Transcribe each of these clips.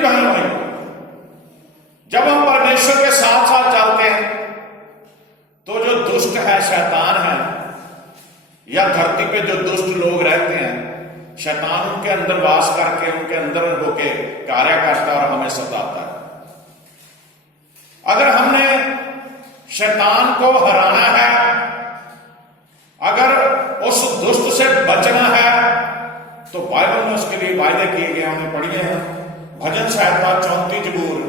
अजीज बहन भाई, जब हम परमेश्वर के साथ साथ चलते हैं तो जो दुष्ट है, शैतान है, या धरती पे जो दुष्ट लोग रहते हैं, शैतान उनके अंदर वास करके उनके अंदर होके कार्य करता है और हमें सताता है। अगर हमने शैतान को हराना है, अगर उस दुष्ट से बचना है, तो बाइबल में उसके लिए वायदे किए गए, हमने पढ़िए हैं। भजन संहिता 34 जबूर,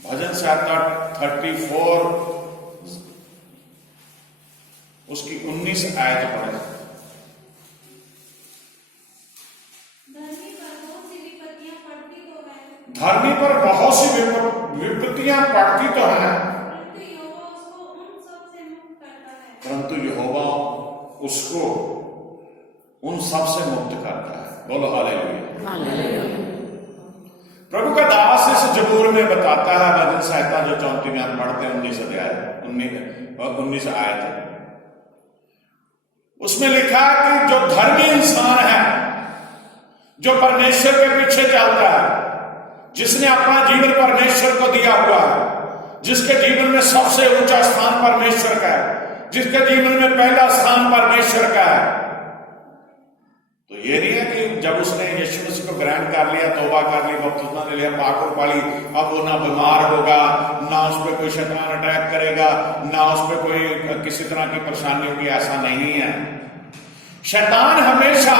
भजन संहिता 34 उसकी 19 आयत पढ़े। धर्मी पर बहुत सी विपत्तियां पड़ती तो हैं, परंतु यहोवा उसको उन सब से मुक्त करता है। बोलो हालेलुया। प्रभु का दास इस जबूर में बताता है, भजन संहिता जो 34 में हम पढ़ते हैं 19 आयत, उसमें लिखा है कि जो धर्मी इंसान है, जो परमेश्वर के पीछे चलता है, जिसने अपना जीवन परमेश्वर को दिया हुआ है, जिसके जीवन में सबसे ऊंचा स्थान परमेश्वर का है, जिसके जीवन में पहला स्थान परमेश्वर का है, तो ये नहीं है कि जब उसने यीशु मसीह को ग्रहण कर लिया, तौबा कर ली, बपतिस्मा ले लिया, पाक पाली, अब वो ना बीमार होगा, ना उस पर कोई शैतान अटैक करेगा, ना उस पर कोई किसी तरह की परेशानी होगी। ऐसा नहीं है। शैतान हमेशा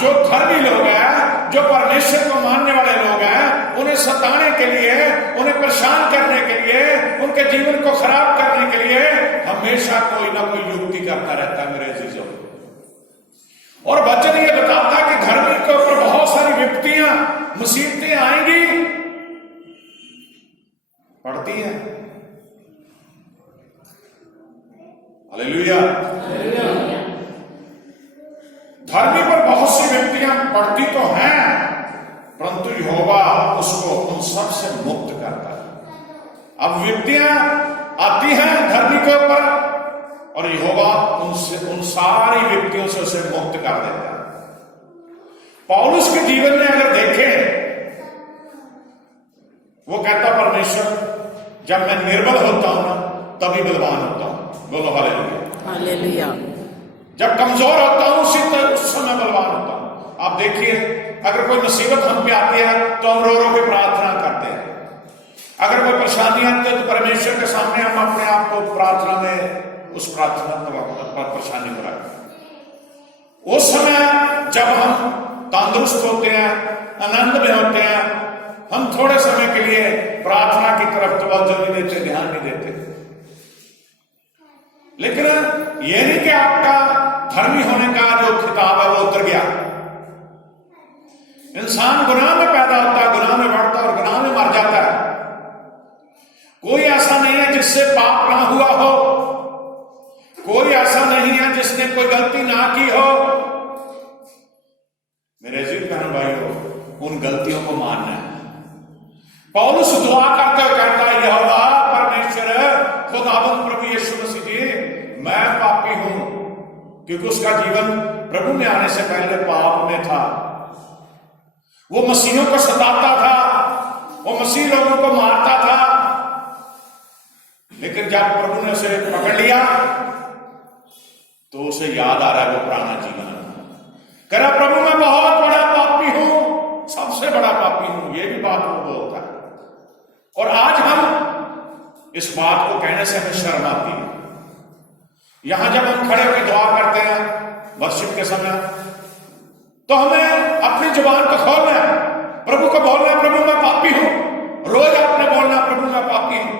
जो धर्मी लोग हैं, जो परमेश्वर को मानने वाले लोग हैं, उन्हें सताने के लिए, उन्हें परेशान करने के लिए, उनके जीवन को खराब करने के लिए हमेशा कोई ना कोई युक्ति करता रहता है मेरे अजीजों। और वचन ये बताता है कि धर्मी के ऊपर बहुत सारी विपत्तियां, मुसीबतें आएंगी, पड़ती हैं। हालेलुया। धर्मी पर बहुत सी विपत्तियां पड़ती तो हैं, परंतु यहोवा उसको उन सब से मुक्त करता है। अब विपत्तियां आती हैं धर्मी के ऊपर, और यहोवा उन सारी विपत्तियों से उसे मुक्त कर देता है। पौलुस के जीवन में अगर देखें, वो कहता परमेश्वर जब मैं निर्बल होता हूं ना, तभी बलवान होता हूं। बोलो हालेलुया। हालेलुया। जब कमजोर होता हूं उस समय बलवान होता हूं। आप देखिए, अगर कोई मुसीबत हम पे आती है तो हम रो रो के प्रार्थना करते हैं। अगर कोई परेशानी आती है तो परमेश्वर के सामने हम अपने आप को प्रार्थना में, उस प्रार्थना पर परेशानी को रखते। उस समय जब हम तंदुरुस्त होते हैं, आनंद में होते हैं, हम थोड़े समय के लिए प्रार्थना की तरफ तवज्जो नहीं देते, ध्यान नहीं देते। लेकिन यह नहीं कि आपका धर्मी होने का जो खिताब है वो उतर गया। इंसान गुनाह में पैदा होता है, गुनाह में बढ़ता है और गुनाह में मर जाता है। कोई ऐसा नहीं है जिससे पाप ना हुआ हो, कोई ऐसा नहीं है जिसने कोई गलती ना की हो। मेरे अजीज बहन भाइयों, उन गलतियों को मानना है। पौलुस दुआ करते हुए कहता है, यहोवा परमेश्वर खुदावंद प्रभु यीशु मसीह जी, मैं पापी हूं, क्योंकि उसका जीवन प्रभु में आने से पहले पाप में था। वो मसीहों को सताता था, वो मसीह लोगों को मारता था, लेकिन जब प्रभु ने उसे पकड़ लिया तो उसे याद आ रहा है वो पुराना जीवन। कह रहा प्रभु मैं बहुत बड़ा पापी हूं, सबसे बड़ा पापी हूं, ये भी बात वो बोलता है। और आज हम इस बात को कहने से हमें शर्म आती है। यहां जब हम खड़े होकर दुआ करते हैं वर्शिप के समय, तो हमें अपनी जुबान को खोलना है, प्रभु को बोलना है प्रभु मैं पापी हूं। रोज आपने बोलना प्रभु मैं पापी हूं,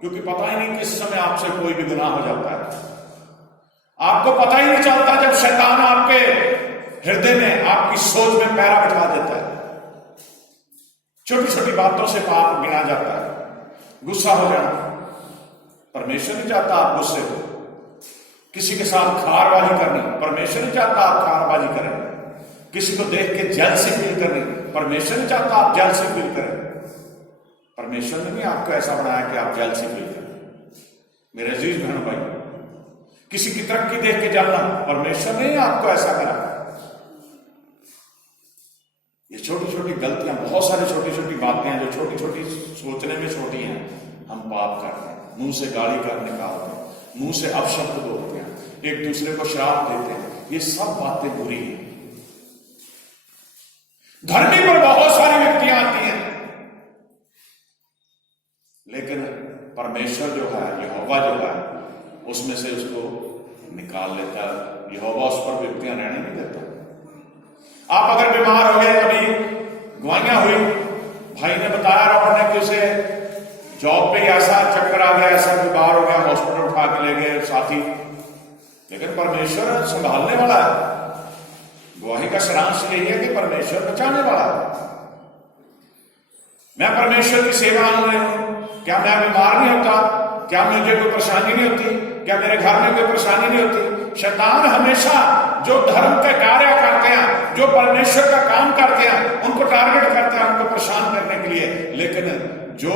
क्योंकि पता ही नहीं किस समय आपसे कोई भी गुनाह हो जाता है। आपको पता ही नहीं चलता जब शैतान आपके हृदय में, आपकी सोच में पैरा बिठा देता है। छोटी छोटी बातों से पाप गिना जाता है। गुस्सा हो जाना, परमेश्वर नहीं चाहता आप गुस्से हो। किसी के साथ खारबाजी करनी, परमेश्वर नहीं चाहता आप खारबाजी करें। किसी को देख के जेलसी फील करनी, परमेश्वर नहीं चाहता आप जेलसी फील करें। परमेश्वर ने भी आपको ऐसा बनाया कि आप जेलसी फील करें। मेरे अजीज बहन भाई, किसी की तरक्की देख के जलना, परमेश्वर ने आपको ऐसा करा। ये छोटी छोटी गलतियां, बहुत सारी छोटी छोटी बातें हैं जो छोटी छोटी सोचने में छोटी हैं, हम पाप करते हैं। मुंह से गाली कर निकालते हैं, मुंह से अपशब्द बोलते हैं, एक दूसरे को श्राप देते हैं, ये सब बातें बुरी हैं। धरती पर बहुत सारी व्यक्तियां आती हैं, लेकिन परमेश्वर जो है, यहोवा जो है, उसमें से उसको निकाल लेता है। यहोवा उस पर व्यक्तियां रहने नहीं देता। आप अगर बीमार हो गए, कभी गवाहियां हुई, भाई ने बताया रॉबर्ट ने कि उसे जॉब पे ऐसा चक्कर आ गया, ऐसा बीमार हो गया, हॉस्पिटल उठा के ले गए साथी, लेकिन परमेश्वर संभालने वाला है। गवाही का सारांश यही है कि परमेश्वर बचाने वाला है। मैं परमेश्वर की सेवा में हूं, क्या मैं बीमार नहीं होता? क्या मुझे कोई परेशानी नहीं होती? क्या मेरे घर में कोई परेशानी नहीं होती? शैतान हमेशा जो धर्म के कार्य करते हैं, जो परमेश्वर का काम करते हैं, उनको टारगेट करते हैं, उनको परेशान करने के लिए। लेकिन जो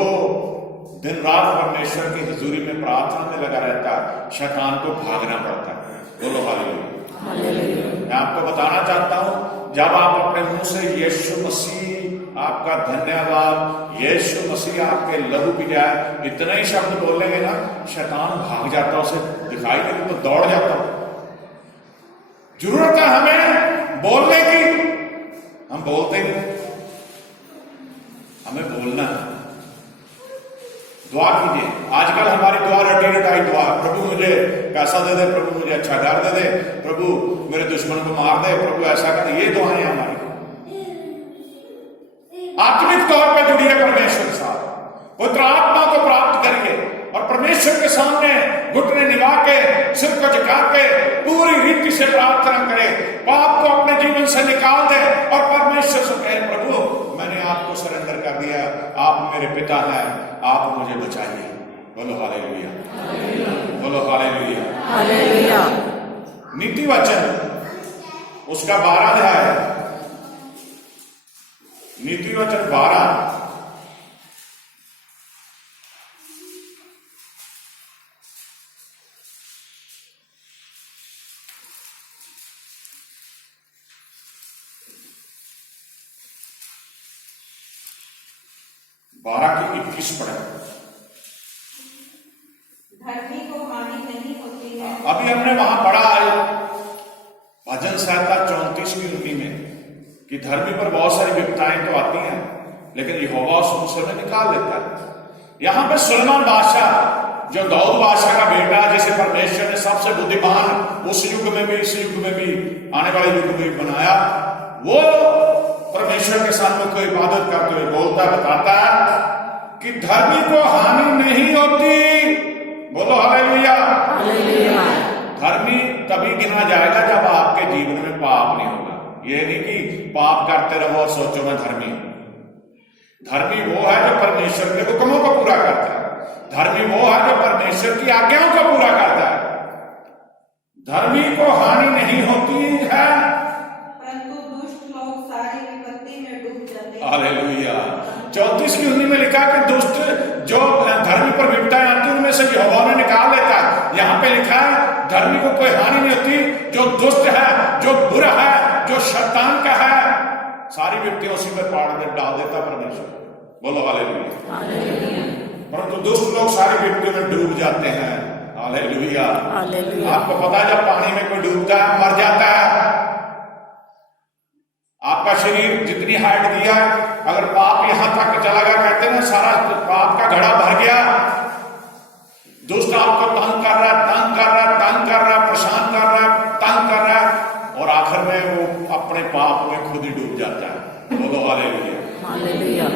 दिन रात परमेश्वर की हजूरी में प्रार्थना में लगा रहता है, शैतान को भागना पड़ता है। बोलो हालेलुया। मैं आपको बताना चाहता हूं, जब आप अपने मुंह से यीशु मसीह आपका धन्यवाद, यीशु मसीह आपके लहू पी जाए, इतने ही शब्द बोलेंगे ना, शैतान भाग जाता, उसे दिखाई देता तो दौड़ जाता। जरूरत है हमें बोलने की, हम बोलते नहीं, हमें बोलना है। दुआ कीजिए। आजकल हमारी दुआ रटी रटाई दुआ, प्रभु मुझे पैसा दे दे, प्रभु मुझे अच्छा घर दे दे, प्रभु मेरे दुश्मन को मार दे, प्रभु ऐसा कर, ये दुआएं हमारी आत्मिक तौर पे जुड़ी है परमेश्वर के साथ। पुत्र आत्मा को प्राप्त करिए और परमेश्वर के सामने घुटने निभा के, सिर को झुका के पूरी रीति से प्रार्थना करे, पाप को अपने जीवन से निकाल दे और परमेश्वर से कहे, प्रभु मैंने आपको सरेंडर कर दिया, आप मेरे पिता हैं, आप मुझे बचाइए। बोलो हालेलुया, बोलो हालेलुया, हालेलुया। नीति वचन उसका 12 अध्याय, नीति वचन 12, की 21 पढ़े। धर्मी को हानि नहीं होती है। अभी हमने वहां पढ़ा भजन संहिता 34 की 19 में कि धर्मी पर बहुत सारी विपदाएं तो आती हैं, लेकिन यहोवा उस मुसीबत में निकाल लेता है। यहां पे सुलेमान बादशाह जो दाऊद बादशाह का बेटा, जिसे परमेश्वर ने सबसे बुद्धिमान उस युग में भी, इस युग में भी, आने वाले युग में भी बनाया, वो परमेश्वर के सामने कोई इबादत करते हुए बोलता, बताता है कि धर्मी को हानि नहीं होती। बोलो हालेलुया, हालेलुया। धर्मी तभी गिना जाएगा जब आपके जीवन में पाप नहीं होगा। ये नहीं कि पाप करते रहो और सोचो मैं धर्मी। धर्मी वो है जो परमेश्वर के हुक्मों को पूरा करता है। धर्मी वो है जो परमेश्वर की आज्ञाओं को पूरा करता है। धर्मी को हानि नहीं होती है, परंतु दुष्ट लोग सारी विपत्ति में डूब जाते हैं। हालेलुया। 34 की 19 में लिखा कि दुष्ट जो धर्मी पर विपदाएं आती उनमें से यहोवा ने निकाल लेता है। यहाँ पे लिखा है धर्मी को कोई हानि नहीं होती। जो दुष्ट है, जो बुरा है, जो शैतान का है, सारी विपत्तियां उसी पर डाल देता परमेश्वर। बोलो हालेलुया, हालेलुया। परंतु दुष्ट लोग सारी विपत्तियों में डूब जाते हैं। Hallelujah, hallelujah. आपको पता है जब पानी में कोई डूबता है मर जाता है। आपका शरीर जितनी हाइट दिया, अगर पाप यहां तक चला गया, कहते हैं सारा पाप का घड़ा भर गया, दुष्ट आपको तंग कर रहा है, तंग कर रहा है, तंग कर रहा है, परेशान कर रहा है, तंग कर रहा है, और आखिर में वो अपने पाप में खुद ही डूब जाता है। बोलो हालेलुया, हालेलुया।